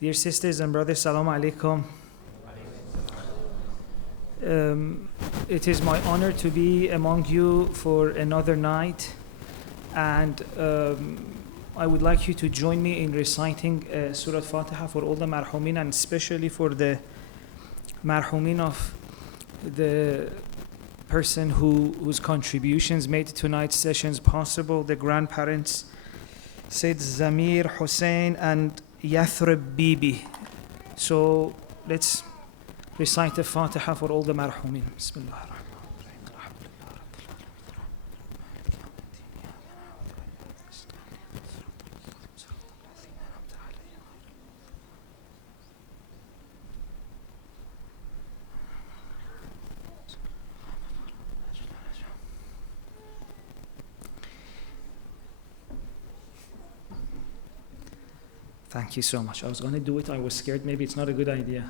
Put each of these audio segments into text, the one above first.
Dear sisters and brothers, Assalamu alaikum. It is my honor to be among you for another night, and I would like you to join me in reciting Surah Fatiha for all the marhumin, and especially for the marhumin of the person whose contributions made tonight's sessions possible, the grandparents, Sayyid Zamir, Hussein, and Yathrib Bibi. So let's recite the Fatiha for all the marhumin. Bismillah. Thank you so much. I was going to do it. I was scared. Maybe it's not a good idea.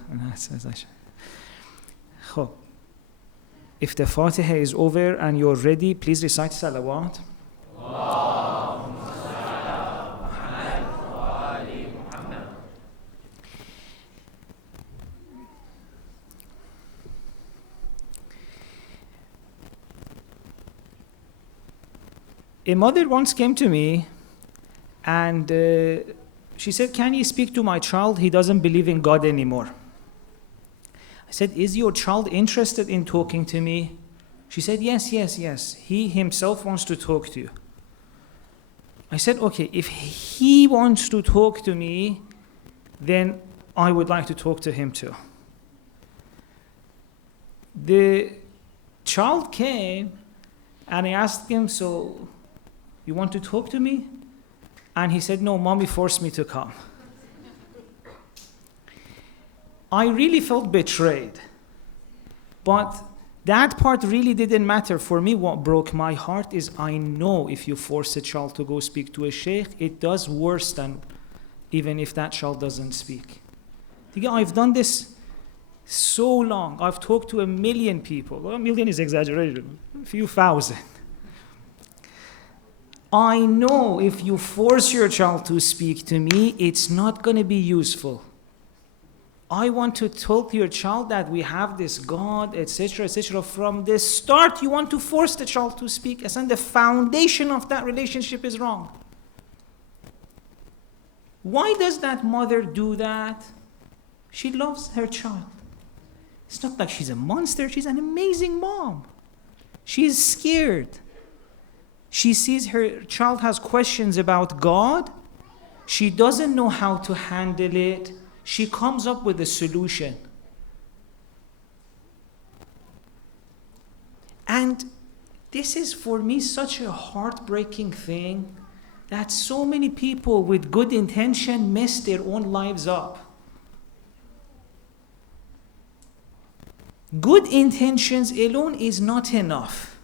If the Fatiha is over and you're ready, please recite Salawat. A mother once came to me and she said, "Can you speak to my child? He doesn't believe in God anymore." I said, "Is your child interested in talking to me?" She said, yes. He himself wants to talk to you. I said, "Okay, if he wants to talk to me, then I would like to talk to him too." The child came and I asked him, "So you want to talk to me?" And he said, "No, mommy forced me to come." I really felt betrayed. But that part really didn't matter. For me, what broke my heart is I know if you force a child to go speak to a sheikh, it does worse than even if that child doesn't speak. I've done this so long. I've talked to 1 million people. Well, 1 million is exaggerated, a few thousand. I know if you force your child to speak to me, it's not going to be useful. I want to tell your child that we have this God, etc., etc. From the start, you want to force the child to speak, and the foundation of that relationship is wrong. Why does that mother do that? She loves her child. It's not like she's a monster. She's an amazing mom. She's scared. She sees her child has questions about God. She doesn't know how to handle it. She comes up with a solution. And this is for me such a heartbreaking thing that so many people with good intention mess their own lives up. Good intentions alone is not enough.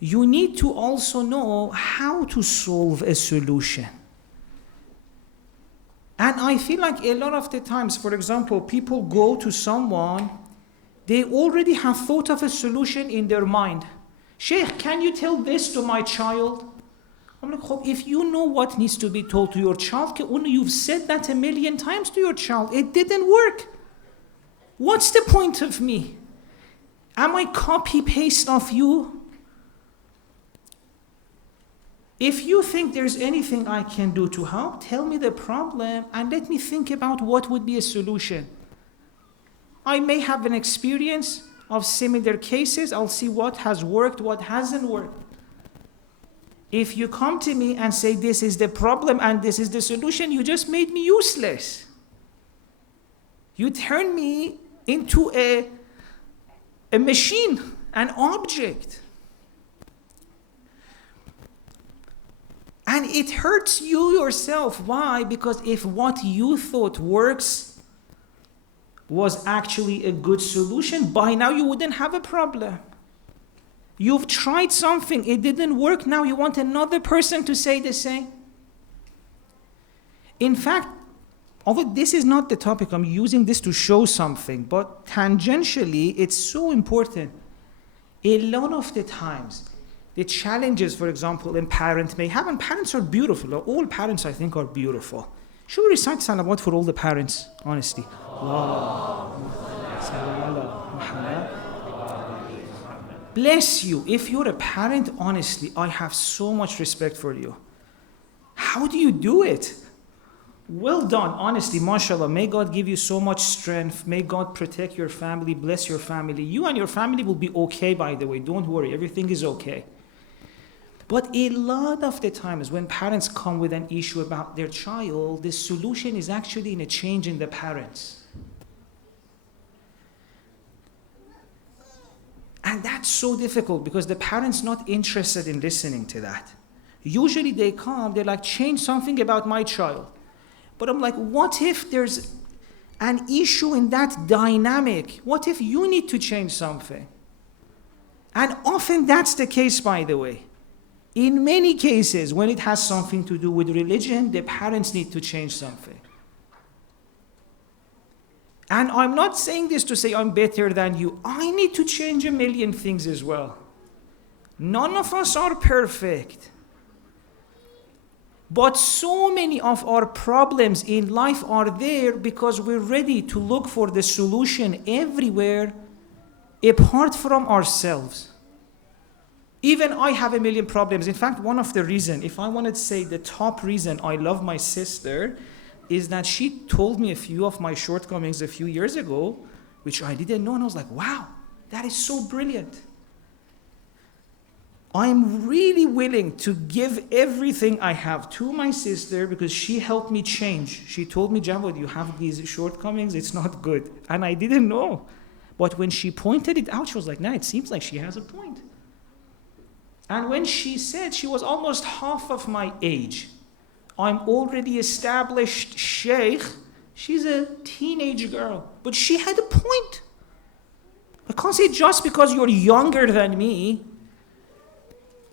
You need to also know how to solve a solution. And I feel like a lot of the times, for example, people go to someone, they already have thought of a solution in their mind. "Sheikh, can you tell this to my child?" I'm like, if you know what needs to be told to your child, you've said that 1 million times to your child, it didn't work. What's the point of me? Am I copy-paste of you? If you think there's anything I can do to help, tell me the problem and let me think about what would be a solution. I may have an experience of similar cases. I'll see what has worked, what hasn't worked. If you come to me and say this is the problem and this is the solution, you just made me useless. You turn me into a machine, an object. And it hurts you yourself. Why? Because if what you thought works was actually a good solution, by now you wouldn't have a problem. You've tried something, it didn't work, now you want another person to say the same. In fact, although this is not the topic, I'm using this to show something, but tangentially, it's so important. A lot of the times, the challenges, for example, a parent may have, and parents are beautiful. All parents, I think, are beautiful. Should we recite salawat for all the parents, honestly? Bless you. If you're a parent, honestly, I have so much respect for you. How do you do it? Well done, honestly, mashallah. May God give you so much strength. May God protect your family, bless your family. You and your family will be okay, by the way. Don't worry, everything is okay. But a lot of the times when parents come with an issue about their child, the solution is actually in a change in the parents. And that's so difficult because the parent's not interested in listening to that. Usually they come, they're like, change something about my child. But I'm like, what if there's an issue in that dynamic? What if you need to change something? And often that's the case, by the way. In many cases, when it has something to do with religion, the parents need to change something. And I'm not saying this to say I'm better than you. I need to change a million things as well. None of us are perfect. But so many of our problems in life are there because we're ready to look for the solution everywhere apart from ourselves. Even I have a million problems. In fact, one of the reasons, if I wanted to say the top reason I love my sister, is that she told me a few of my shortcomings a few years ago, which I didn't know, and I was like, wow, that is so brilliant. I'm really willing to give everything I have to my sister because she helped me change. She told me, Javad, you have these shortcomings, it's not good. And I didn't know. But when she pointed it out, she was like, nah, it seems like she has a point. And when she said she was almost half of my age, I'm already established Sheikh, she's a teenage girl, but she had a point. I can't say just because you're younger than me,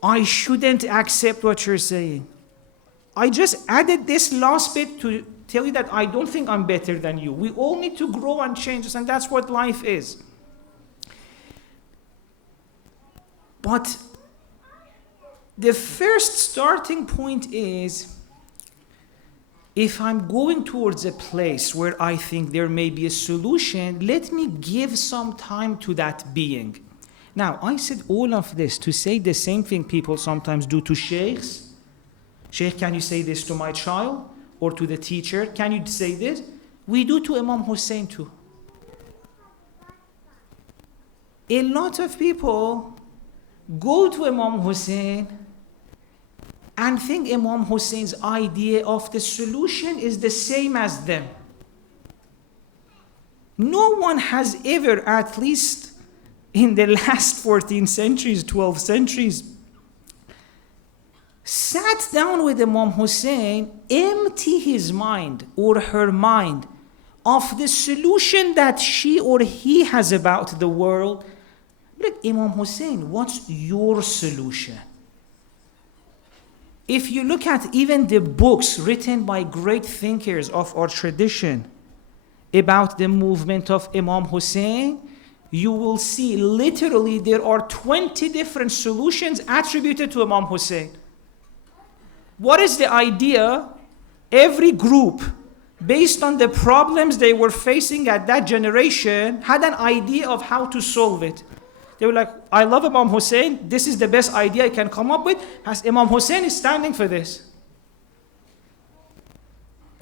I shouldn't accept what you're saying. I just added this last bit to tell you that I don't think I'm better than you. We all need to grow and change, and that's what life is. But the first starting point is, if I'm going towards a place where I think there may be a solution, let me give some time to that being. Now, I said all of this to say the same thing people sometimes do to sheikhs. Sheikh, can you say this to my child? Or to the teacher, can you say this? We do to Imam Hussein too. A lot of people go to Imam Hussein and think Imam Hussein's idea of the solution is the same as them. No one has ever, at least in the last 14 centuries, 12 centuries, sat down with Imam Hussein, empty his mind or her mind of the solution that she or he has about the world. Like, Imam Hussein, what's your solution? If you look at even the books written by great thinkers of our tradition about the movement of Imam Hussein, you will see literally there are 20 different solutions attributed to Imam Hussein. What is the idea? Every group, based on the problems they were facing at that generation, had an idea of how to solve it. They were like, I love Imam Hussein, this is the best idea I can come up with, as Imam Hussein is standing for this.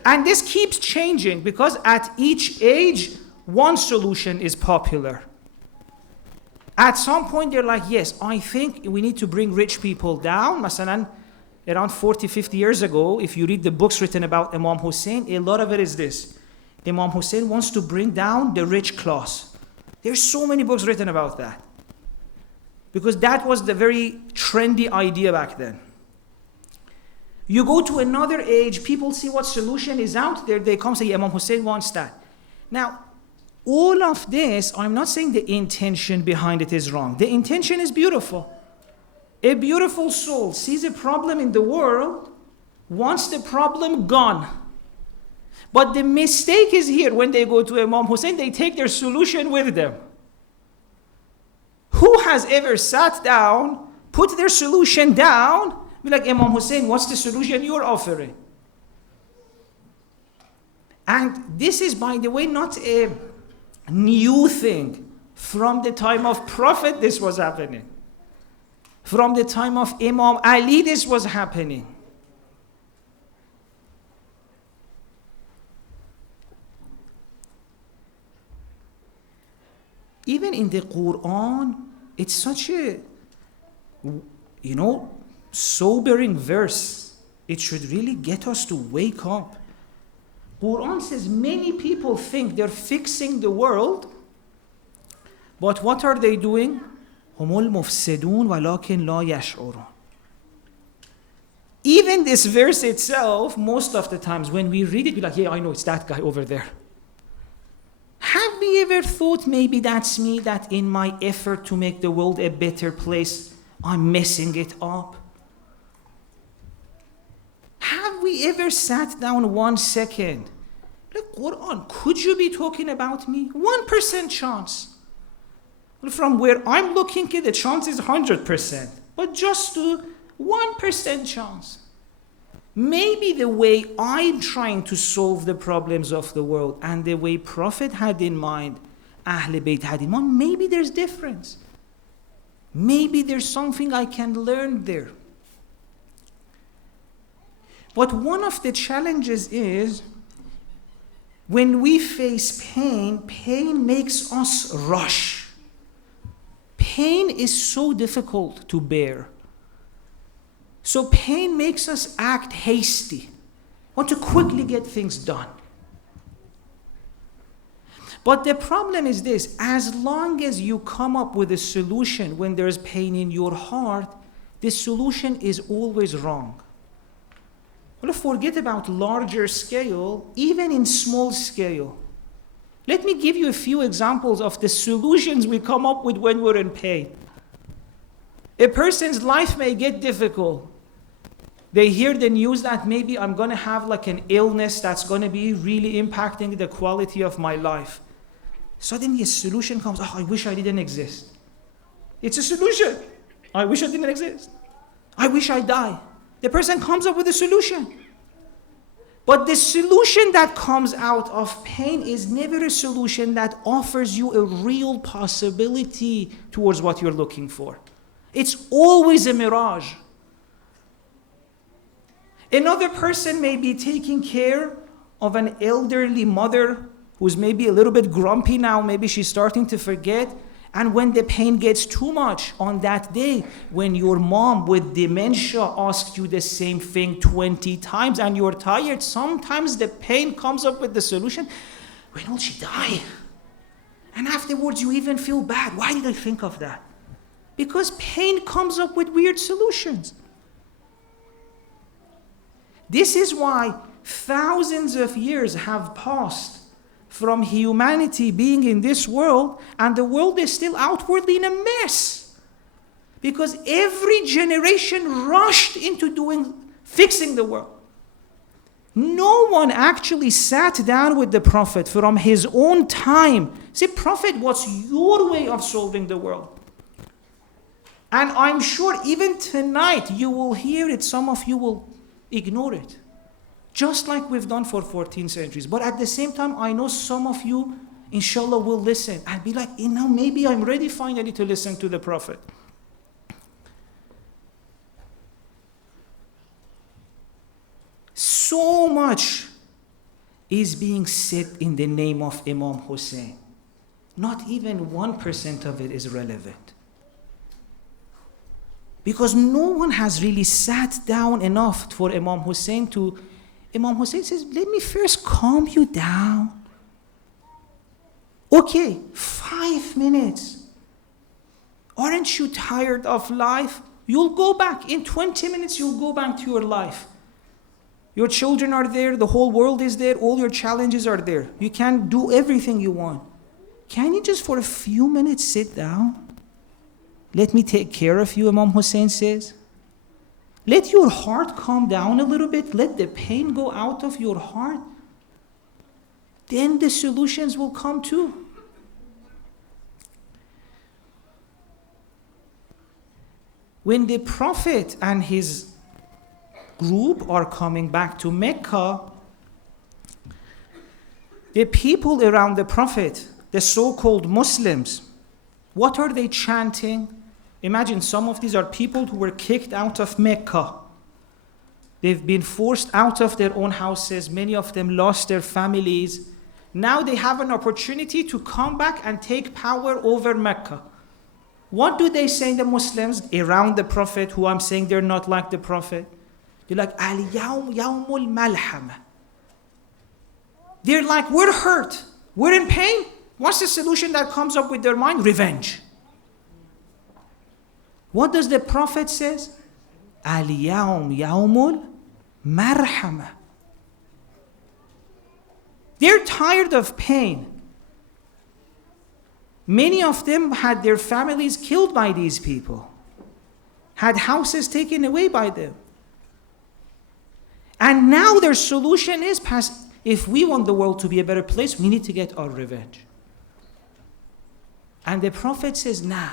And this keeps changing because at each age, one solution is popular. At some point, they're like, yes, I think we need to bring rich people down. Masalan, around 40, 50 years ago, if you read the books written about Imam Hussein, a lot of it is this. Imam Hussein wants to bring down the rich class. There's so many books written about that. Because that was the very trendy idea back then. You go to another age, people see what solution is out there, they come say, Imam Hussein wants that. Now, all of this, I'm not saying the intention behind it is wrong. The intention is beautiful. A beautiful soul sees a problem in the world, wants the problem gone. But the mistake is here, when they go to Imam Hussein, they take their solution with them. Who has ever sat down, put their solution down, be like, Imam Hussein, what's the solution you're offering? And this is, by the way, not a new thing. From the time of Prophet, this was happening. From the time of Imam Ali, this was happening. Even in the Quran, it's such a, sobering verse. It should really get us to wake up. Quran says many people think they're fixing the world, but what are they doing? هم المفسدون ولكن لا يشعرون. Even this verse itself, most of the times when we read it, we're like, yeah, I know, it's that guy over there. Have we ever thought maybe that's me, that in my effort to make the world a better place, I'm messing it up? Have we ever sat down 1 second? Look, Quran, could you be talking about me? 1% chance. From where I'm looking at, the chance is 100%. But just to 1% chance. Maybe the way I'm trying to solve the problems of the world and the way Prophet had in mind, Ahl Bayt had in mind, maybe there's difference. Maybe there's something I can learn there. But one of the challenges is, when we face pain, pain makes us rush. Pain is so difficult to bear. So pain makes us act hasty, want to quickly get things done. But the problem is this: as long as you come up with a solution when there's pain in your heart, the solution is always wrong. Well, forget about larger scale, even in small scale. Let me give you a few examples of the solutions we come up with when we're in pain. A person's life may get difficult. They hear the news that maybe I'm going to have like an illness that's going to be really impacting the quality of my life. Suddenly a solution comes. Oh, I wish I didn't exist. It's a solution. I wish I didn't exist. I wish I die. The person comes up with a solution. But the solution that comes out of pain is never a solution that offers you a real possibility towards what you're looking for. It's always a mirage. Another person may be taking care of an elderly mother who's maybe a little bit grumpy now, maybe she's starting to forget. And when the pain gets too much on that day, when your mom with dementia asks you the same thing 20 times and you're tired, sometimes the pain comes up with the solution. When will she die? And afterwards you even feel bad. Why did I think of that? Because pain comes up with weird solutions. This is why thousands of years have passed from humanity being in this world, and the world is still outwardly in a mess. Because every generation rushed into fixing the world. No one actually sat down with the Prophet from his own time. Say, Prophet, what's your way of solving the world? And I'm sure even tonight you will hear it, some of you will ignore it. Just like we've done for 14 centuries. But at the same time, I know some of you, inshallah, will listen and be like, maybe I'm ready finally to listen to the Prophet. So much is being said in the name of Imam Hussein. Not even 1% of it is relevant. Because no one has really sat down enough for Imam Hussein to... Imam Hussein says, let me first calm you down. Okay, 5 minutes. Aren't you tired of life? You'll go back. In 20 minutes, you'll go back to your life. Your children are there. The whole world is there. All your challenges are there. You can do everything you want. Can you just for a few minutes sit down? Let me take care of you, Imam Hussein says. Let your heart calm down a little bit. Let the pain go out of your heart. Then the solutions will come too. When the Prophet and his group are coming back to Mecca, The people around the Prophet, the so-called Muslims, what are they chanting? Imagine some of these are people who were kicked out of Mecca. They've been forced out of their own houses. Many of them lost their families. Now they have an opportunity to come back and take power over Mecca. What do they say, the Muslims around the Prophet, who I'm saying they're not like the Prophet? They're like, Al-yawm yawmul malhama. They're like, we're hurt. We're in pain. What's the solution that comes up with their mind? Revenge. What does the Prophet says? Al-yawm yawmul marhama. They're tired of pain. Many of them had their families killed by these people, had houses taken away by them. And now their solution is, if we want the world to be a better place, we need to get our revenge. And the Prophet says, nah,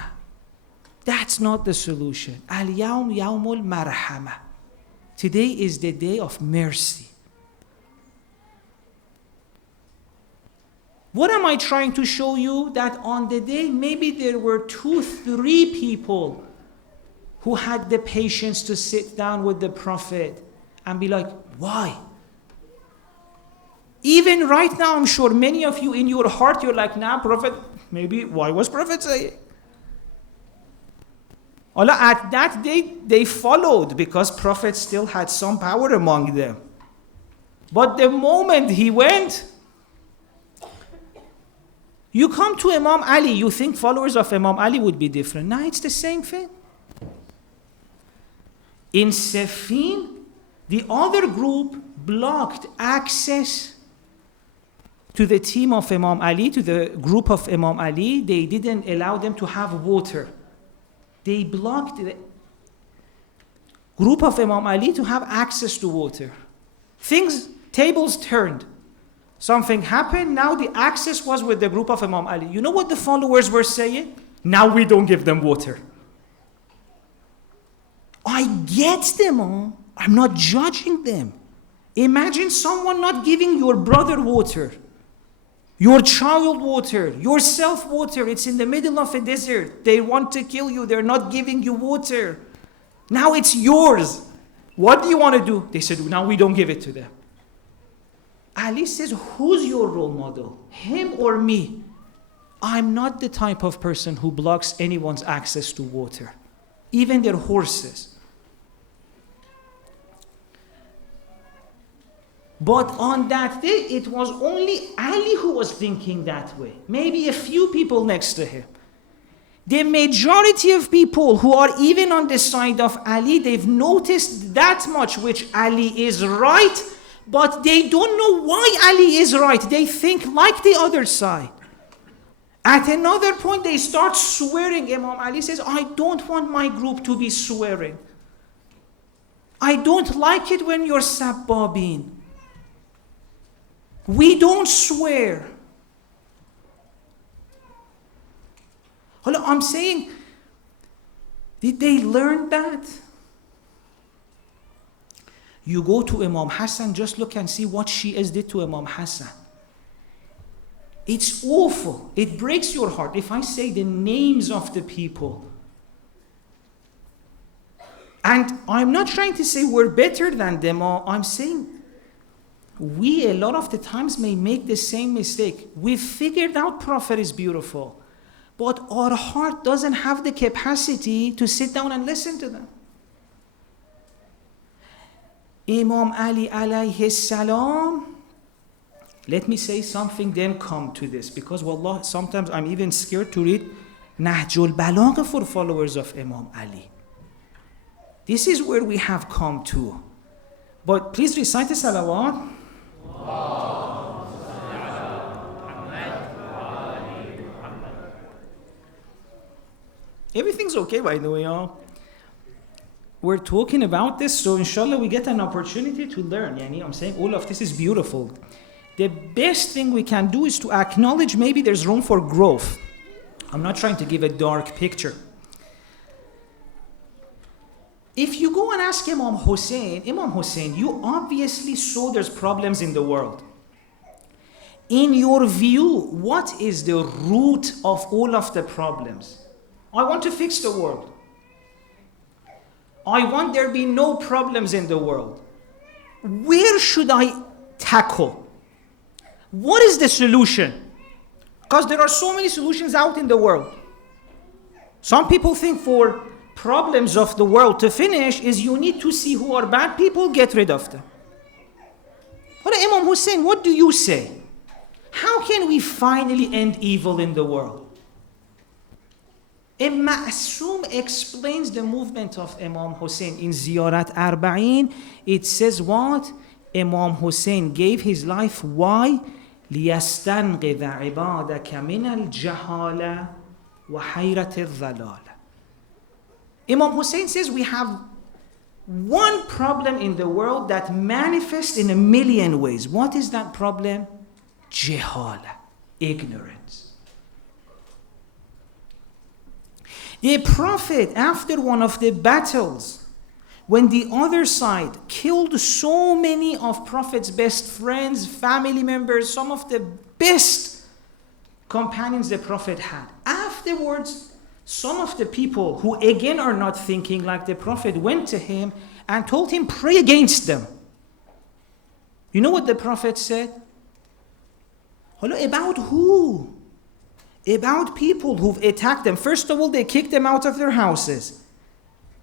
that's not the solution. Al-yawm yawmul marhama. Today is the day of mercy. What am I trying to show you? That on the day, maybe there were 2, 3 people who had the patience to sit down with the Prophet and be like, why? Even right now, I'm sure many of you in your heart, you're like, nah, Prophet, maybe, why was Prophet saying? Allah, at that day, they followed because Prophet still had some power among them. But the moment he went, you come to Imam Ali, you think followers of Imam Ali would be different. No, it's the same thing. In Siffin, the other group blocked access to the team of Imam Ali, to the group of Imam Ali. They didn't allow them to have water. They blocked the group of Imam Ali to have access to water. Tables turned. Something happened, now the access was with the group of Imam Ali. You know what the followers were saying? Now we don't give them water. I get them all. I'm not judging them. Imagine someone not giving your brother water, your child water, yourself water. It's in the middle of a desert. They want to kill you. They're not giving you water. Now it's yours. What do you want to do? They said, now we don't give it to them. Ali says, who's your role model? Him or me? I'm not the type of person who blocks anyone's access to water, even their horses. But on that day, it was only Ali who was thinking that way. Maybe a few people next to him. The majority of people who are even on the side of Ali, they've noticed that much which Ali is right, but they don't know why Ali is right. They think like the other side. At another point, they start swearing. Imam Ali says, I don't want my group to be swearing. I don't like it when you're sabbabin. We don't swear. Hold on, I'm saying, did they learn that? You go to Imam Hassan, just look and see what Shias did to Imam Hassan. It's awful. It breaks your heart. If I say the names of the people, and I'm not trying to say we're better than them, or I'm saying we a lot of the times may make the same mistake. We've figured out Prophet is beautiful, but our heart doesn't have the capacity to sit down and listen to them. Imam Ali alayhi salam, let me say something, then come to this, because wallah, sometimes I'm even scared to read Nahjul Balagha for followers of Imam Ali. This is where we have come to. But please recite the salawat. Everything's okay, by the way, y'all. We're talking about this, so inshallah we get an opportunity to learn. I'm saying all of this is beautiful. The best thing we can do is to acknowledge maybe there's room for growth. I'm not trying to give a dark picture. If you go and ask Imam Hussein, you obviously saw there's problems in the world. In your view, what is the root of all of the problems? I want to fix the world. I want there be no problems in the world. Where should I tackle? What is the solution? Because there are so many solutions out in the world. Some people think for problems of the world to finish is you need to see who are bad people, get rid of them. But Imam Hussein, what do you say? How can we finally end evil in the world? Ma'soom explains the movement of Imam Hussein in Ziyarat Arba'in. It says what? Imam Hussein gave his life. Why? لِيَسْتَنْقِذَ عِبَادَكَ مِنَ الْجَهَالَةِ وَحَيْرَةِ الضَّلَالَةِ. Imam Hussein says we have one problem in the world that manifests in a million ways. What is that problem? Jahala, ignorance. The Prophet, after one of the battles, when the other side killed so many of Prophet's best friends, family members, some of the best companions the Prophet had, afterwards, some of the people who again are not thinking like the Prophet went to him and told him, pray against them. You know what the Prophet said? Hello, about who? About people who've attacked them. First of all, they kicked them out of their houses.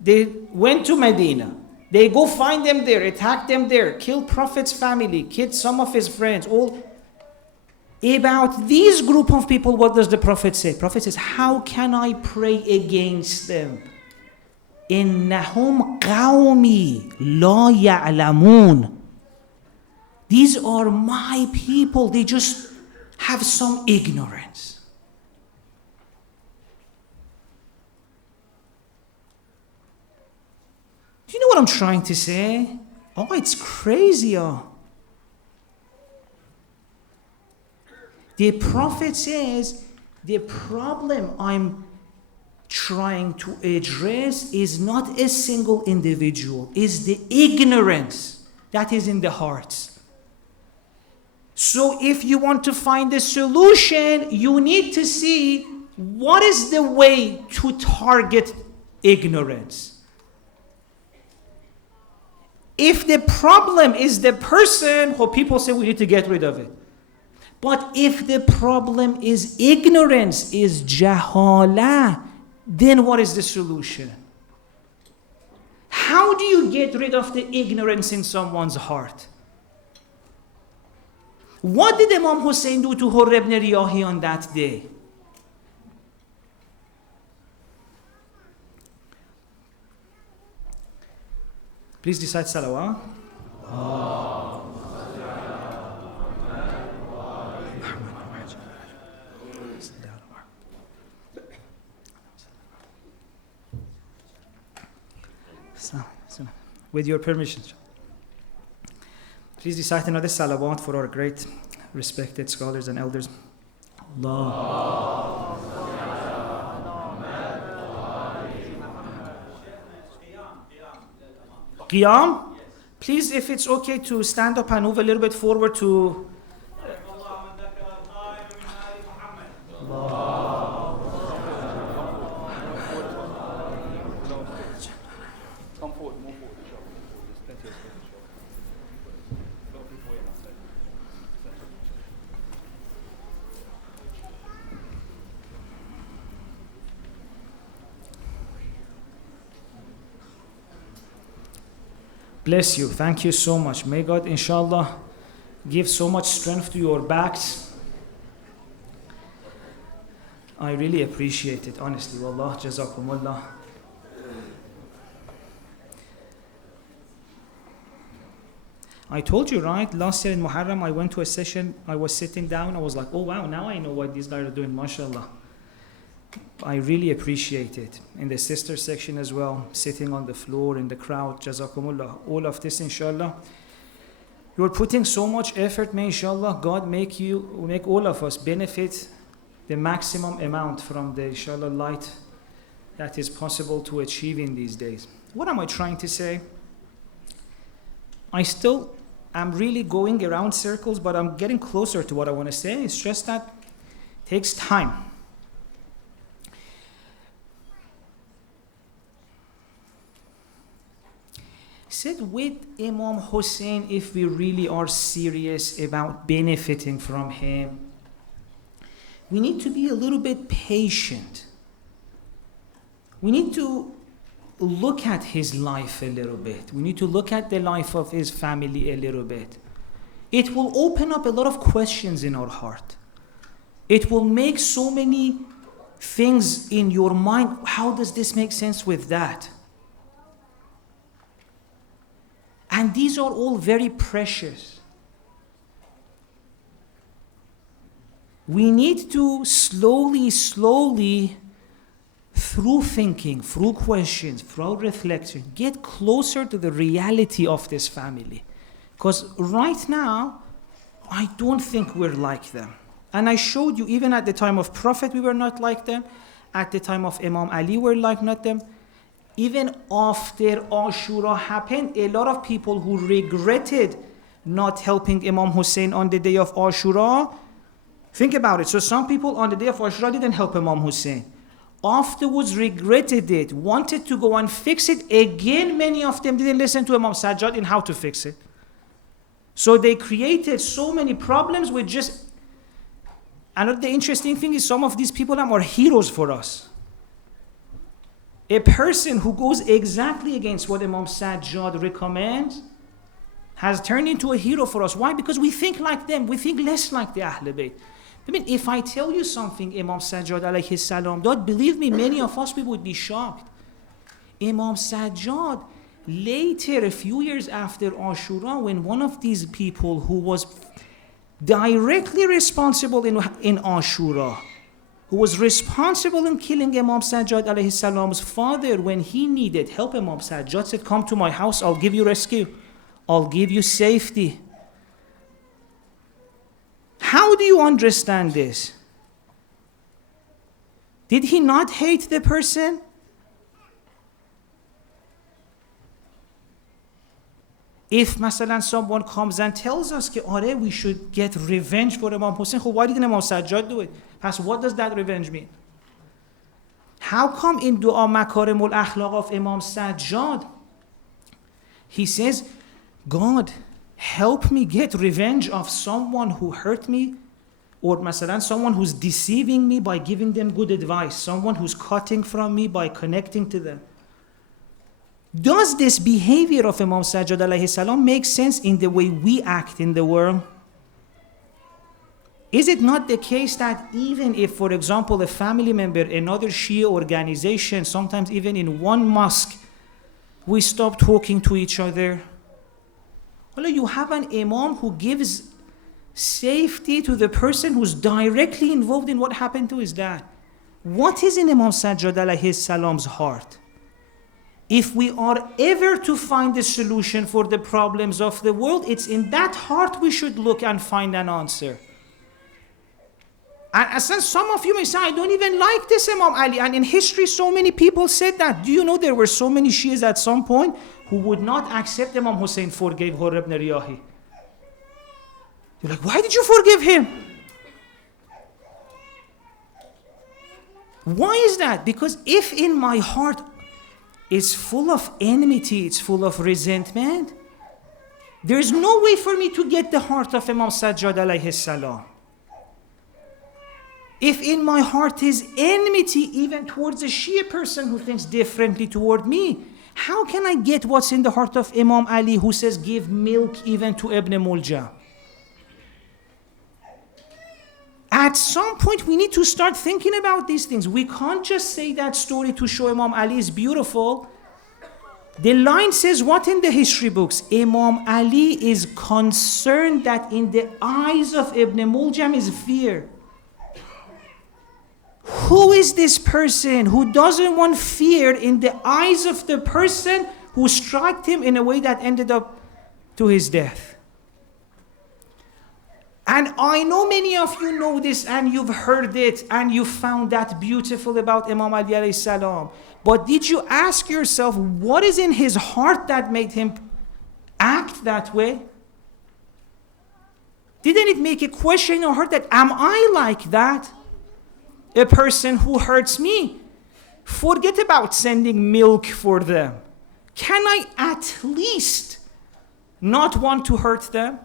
They went to Medina. They go find them there, attack them there, kill Prophet's family, kill some of his friends. All about these group of people, what does the Prophet say? Prophet says, how can I pray against them? إِنَّهُمْ قَوْمِي لَا يَعْلَمُونَ. These are my people. They just have some ignorance. Do you know what I'm trying to say? Oh, it's crazy. The Prophet says, the problem I'm trying to address is not a single individual, is the ignorance that is in the hearts. So if you want to find a solution, you need to see what is the way to target ignorance. If the problem is the person, well, people say we need to get rid of it. But if the problem is ignorance, is jahala, then what is the solution? How do you get rid of the ignorance in someone's heart? What did Imam Hussein do to Hurr ibn Riyahi on that day? Please decide salawat. With your permission, please recite another salawat for our great respected scholars and elders. Allah. Qiyam? Please, if it's okay to stand up and move a little bit forward to... Bless you. Thank you so much. May God, inshallah, give so much strength to your backs. I really appreciate it, honestly. Wallah, jazakumullah. I told you, right? Last year in Muharram, I went to a session. I was sitting down. I was like, oh, wow, now I know what these guys are doing, mashallah. I really appreciate it. In the sister section as well, sitting on the floor in the crowd, jazakumullah. All of this, inshallah. You're putting so much effort, may inshallah God make all of us benefit the maximum amount from the inshallah light that is possible to achieve in these days. What am I trying to say? I still I'm really going around circles, but I'm getting closer to what I want to say. It's just that it takes time. Said with Imam Hussein, if we really are serious about benefiting from him, we need to be a little bit patient. We need to look at his life a little bit. We need to look at the life of his family a little bit. It will open up a lot of questions in our heart. It will make so many things in your mind. How does this make sense with that? And these are all very precious. We need to slowly, through thinking, through questions, through reflection, get closer to the reality of this family. Because right now, I don't think we're like them. And I showed you, even at the time of Prophet, we were not like them. At the time of Imam Ali, we're like not them. Even after Ashura happened, a lot of people who regretted not helping Imam Hussein on the day of Ashura, think about it. So some people on the day of Ashura didn't help Imam Hussein. Afterwards regretted it, wanted to go and fix it. Again, many of them didn't listen to Imam Sajjad in how to fix it. So they created so many problems with just... And the interesting thing is some of these people are heroes for us. A person who goes exactly against what Imam Sajjad recommends has turned into a hero for us. Why? Because we think like them. We think less like the Ahlul Bayt. I mean, if I tell you something Imam Sajjad alayhi salam did, believe me, many of us, we would be shocked. Imam Sajjad, later, a few years after Ashura, when one of these people who was directly responsible in Ashura, who was responsible in killing Imam Sajjad alayhi salam's father, when he needed help, Imam Sajjad said, come to my house, I'll give you rescue. I'll give you safety. How do you understand this? Did he not hate the person? If مثلا someone comes and tells us that we should get revenge for Imam Hussein, why didn't Imam Sajjad do it? What does that revenge mean? How come in Dua Makarimul Akhlaq of Imam Sajjad, he says, God, help me get revenge of someone who hurt me, or مثلا someone who's deceiving me by giving them good advice, someone who's cutting from me by connecting to them. Does this behavior of Imam Sajjad alayhi salam make sense in the way we act in the world? Is it not the case that even if, for example, a family member, another Shia organization, sometimes even in one mosque, we stop talking to each other? Well, you have an imam who gives safety to the person who's directly involved in what happened to his dad. What is in Imam Sajjad alayhi salam's heart? If we are ever to find a solution for the problems of the world, it's in that heart we should look and find an answer. And as some of you may say, I don't even like this Imam Ali. And in history, so many people said that. Do you know there were so many Shias at some point who would not accept Imam Hussein forgave Hurr ibn Riyahi? You're like, why did you forgive him? Why is that? Because if in my heart it's full of enmity, it's full of resentment, there's no way for me to get the heart of Imam Sajjad alayhi salam. If in my heart is enmity even towards a Shia person who thinks differently toward me, how can I get what's in the heart of Imam Ali who says give milk even to Ibn Muljam? At some point we need to start thinking about these things. We can't just say that story to show Imam Ali is beautiful. The line says what in the history books? Imam Ali is concerned that in the eyes of Ibn Muljam is fear. Who is this person who doesn't want fear in the eyes of the person who struck him in a way that ended up to his death? And I know many of you know this and you've heard it and you found that beautiful about Imam Ali alayhi salam. But did you ask yourself what is in his heart that made him act that way? Didn't it make a question in your heart that, am I like that? A person who hurts me, forget about sending milk for them. Can I at least not want to hurt them?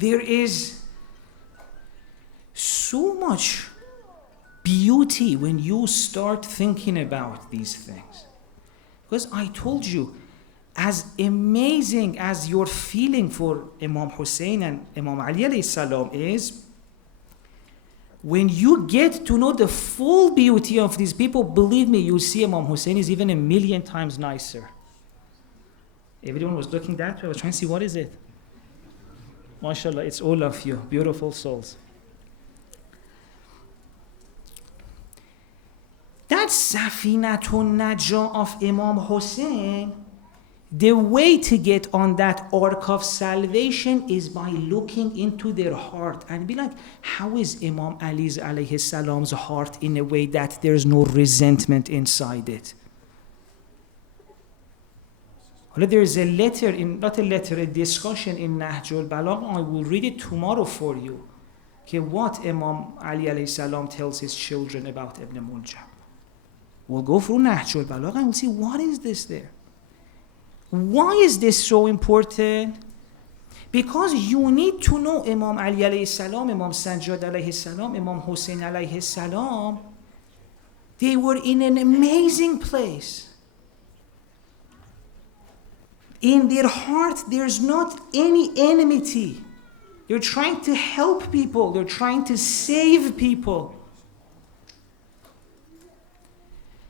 There is so much beauty when you start thinking about these things. Because I told you, as amazing as your feeling for Imam Hussein and Imam Ali alayhi salam is, when you get to know the full beauty of these people, believe me, you see Imam Hussein is even 1,000,000 times nicer. Everyone was looking that way. I was trying to see, what is it? MashaAllah, it's all of you, beautiful souls. That Safinatun Najah of Imam Hussein, the way to get on that ark of salvation is by looking into their heart and be like, how is Imam Ali's alayhi salam's heart in a way that there's no resentment inside it? There is a letter, a discussion in Nahjul Balagh. I will read it tomorrow for you. Okay, what Imam Ali alayhi salam tells his children about Ibn Muljam. We'll go through Nahjul Balagh and we'll see what is this there. Why is this so important? Because you need to know Imam Ali alayhi salam, Imam Sajjad alayhi salam, Imam Hussein alayhi salam. They were in an amazing place. In their heart, there's not any enmity. They're trying to help people. They're trying to save people.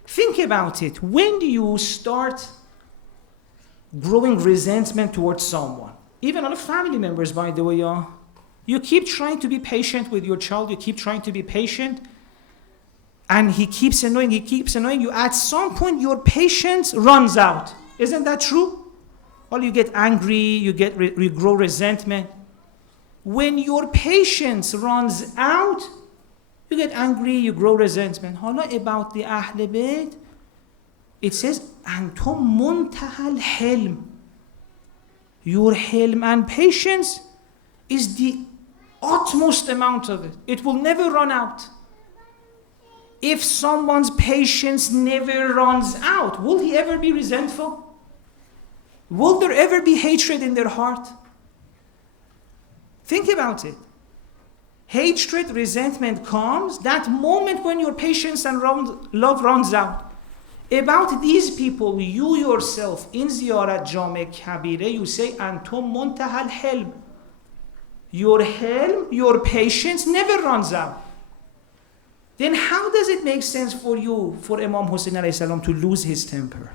Think about it. When do you start growing resentment towards someone? Even other family members, by the way. You keep trying to be patient with your child. You keep trying to be patient. And he keeps annoying you. At some point, your patience runs out. Isn't that true? Well, you get angry, you grow resentment. When your patience runs out, you get angry, you grow resentment. Hala, about the Ahl Bayt, it says, Antum muntahal hilm. Your hilm and patience is the utmost amount of it. It will never run out. If someone's patience never runs out, will he ever be resentful? Will there ever be hatred in their heart? Think about it. Hatred, resentment comes that moment when your patience and love runs out. About these people, you yourself, in Ziyarat Jame Kabire, you say, Antum muntahal hilm. Your hilm, your patience never runs out. Then how does it make sense for you, for Imam Hussein alayhi salam, to lose his temper?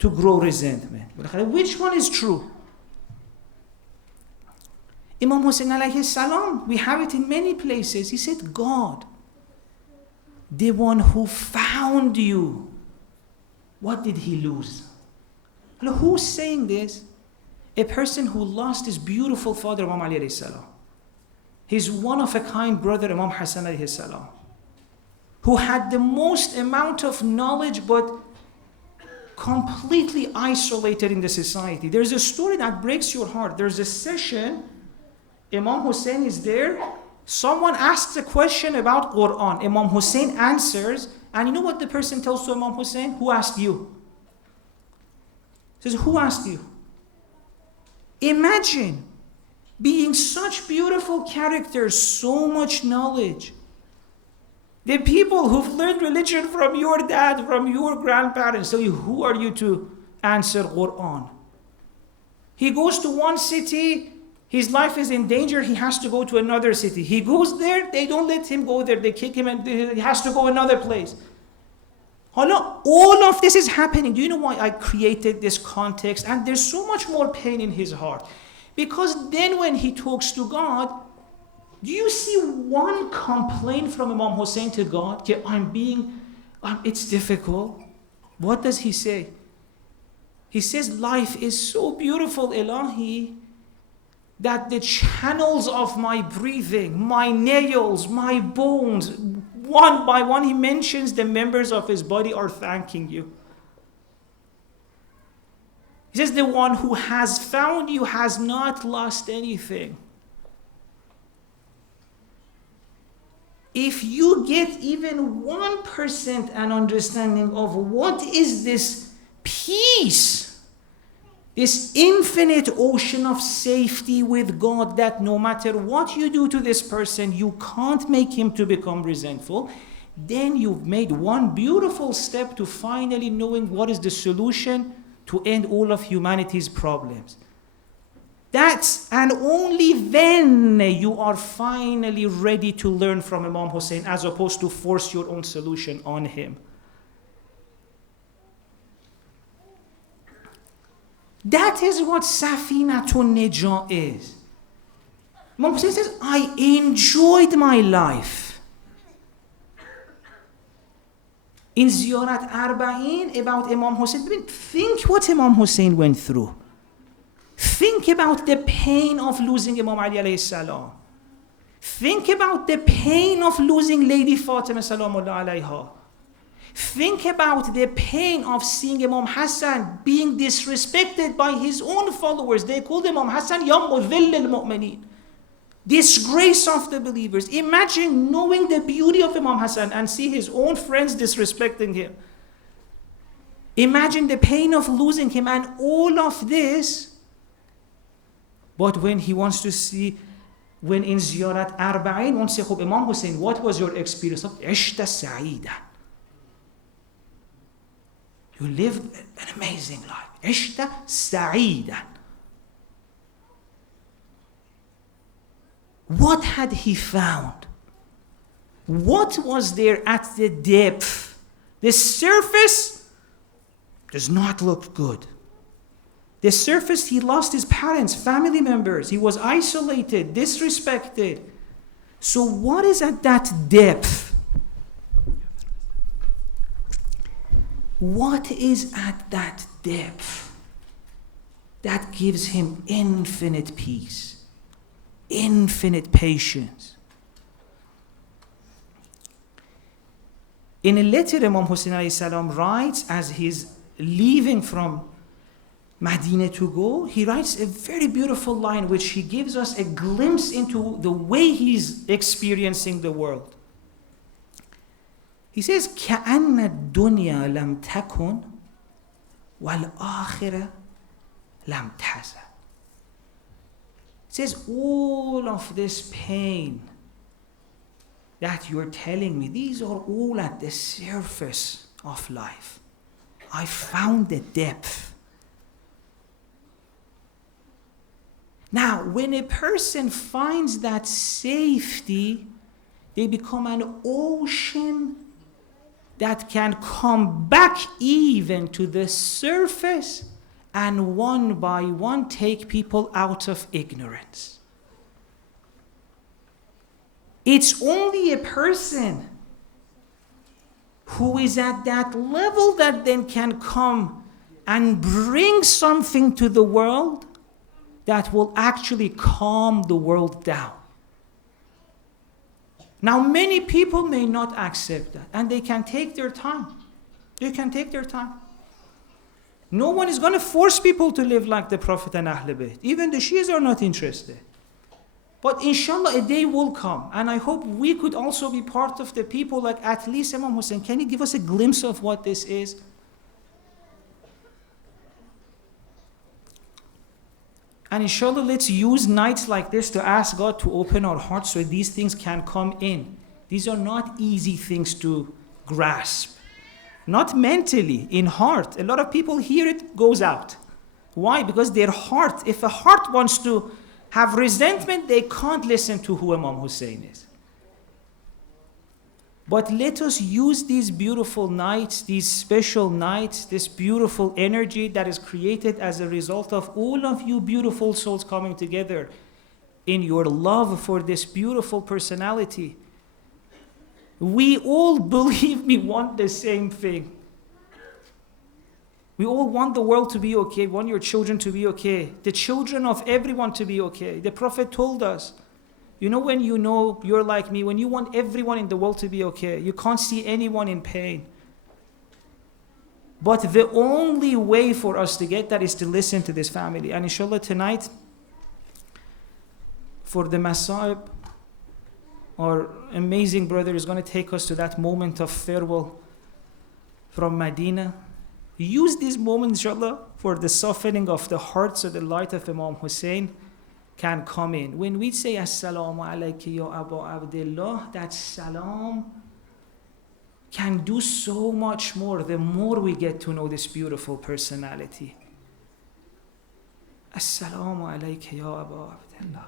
To grow resentment. Which one is true? Imam Hussein alayhi salam, we have it in many places. He said, God, the one who found you, what did he lose? Who's saying this? A person who lost his beautiful father, Imam Ali alayhi salam. His one-of-a-kind brother, Imam Hassan alayhi salam. Who had the most amount of knowledge, but completely isolated in the society. There's a story that breaks your heart. There's a session, Imam Hussein is there. Someone asks a question about Quran. Imam Hussein answers, and you know what the person tells to Imam Hussein? Who asked you? He says, who asked you? Imagine being such beautiful characters, so much knowledge. The people who've learned religion from your dad, from your grandparents, tell you, who are you to answer Quran? He goes to one city, his life is in danger, he has to go to another city. He goes there, they don't let him go there, they kick him and he has to go another place. All of this is happening. Do you know why I created this context? And there's so much more pain in his heart. Because then when he talks to God, do you see one complaint from Imam Hussein to God? It's difficult. What does he say? He says, life is so beautiful, Ilahi. that the channels of my breathing, my nails, my bones, one by one, he mentions the members of his body are thanking you. He says, the one who has found you has not lost anything. If you get even 1% an understanding of what is this peace, this infinite ocean of safety with God, that no matter what you do to this person, you can't make him to become resentful, then you've made one beautiful step to finally knowing what is the solution to end all of humanity's problems. That's, and only then you are finally ready to learn from Imam Hussein, as opposed to force your own solution on him. That is what Safinatun Najah is. Imam Hussein says, I enjoyed my life. In Ziyarat Arba'in about Imam Hussein, think what Imam Hussein went through. Think about the pain of losing Imam Ali alayhi salam. Think about the pain of losing Lady Fatima salamullah alayha. Think about the pain of seeing Imam Hassan being disrespected by his own followers. They called Imam Hassan Ya Mudhill al-Mu'mineen, disgrace of the believers. Imagine knowing the beauty of Imam Hassan and see his own friends disrespecting him. Imagine the pain of losing him and all of this. But when he wants to see, when in Ziyarat Arba'in, wants to say, Imam Hussein, what was your experience of Ishta Sa'idan? You lived an amazing life. Ishta Sa'idan. What had he found? What was there at the depth? The surface does not look good. The surface, he lost his parents, family members. He was isolated, disrespected. So what is at that depth? What is at that depth that gives him infinite peace, infinite patience? In a letter, Imam Hussein alayhi salam writes as he's leaving from Medina to go, he writes a very beautiful line which he gives us a glimpse into the way he's experiencing the world. He says, كَأَنَّ الدُّنْيَا لَمْ تَكُنْ وَالْآخِرَةَ لَمْ تَحْزَنْ. He says, all of this pain that you're telling me, these are all at the surface of life. I found the depth. Now, when a person finds that safety, they become an ocean that can come back even to the surface and one by one take people out of ignorance. It's only a person who is at that level that then can come and bring something to the world that will actually calm the world down. Now, many people may not accept that, and they can take their time. They can take their time. No one is going to force people to live like the Prophet and Ahl Bayt. Even the Shias are not interested. But inshallah, a day will come, and I hope we could also be part of the people, like at least Imam Hussein. Can you give us a glimpse of what this is? And inshallah, let's use nights like this to ask God to open our hearts so these things can come in. These are not easy things to grasp. Not mentally, in heart. A lot of people hear it, goes out. Why? Because their heart, if a heart wants to have resentment, they can't listen to who Imam Hussein is. But let us use these beautiful nights, these special nights, this beautiful energy that is created as a result of all of you beautiful souls coming together in your love for this beautiful personality. We all, believe me, want the same thing. We all want the world to be okay, want your children to be okay, the children of everyone to be okay. The Prophet told us, when you're like me, when you want everyone in the world to be okay, you can't see anyone in pain. But the only way for us to get that is to listen to this family. And inshallah tonight, for the Masa'ib, our amazing brother is going to take us to that moment of farewell from Medina. Use this moment, inshallah, for the softening of the heart so the light of Imam Hussein can come in. When we say Assalamu alayka ya Abu Abdullah, that salam can do so much more the more we get to know this beautiful personality. Assalamu alayka ya Abu Abdullah.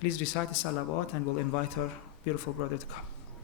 Please recite the salawat and we'll invite our beautiful brother to come.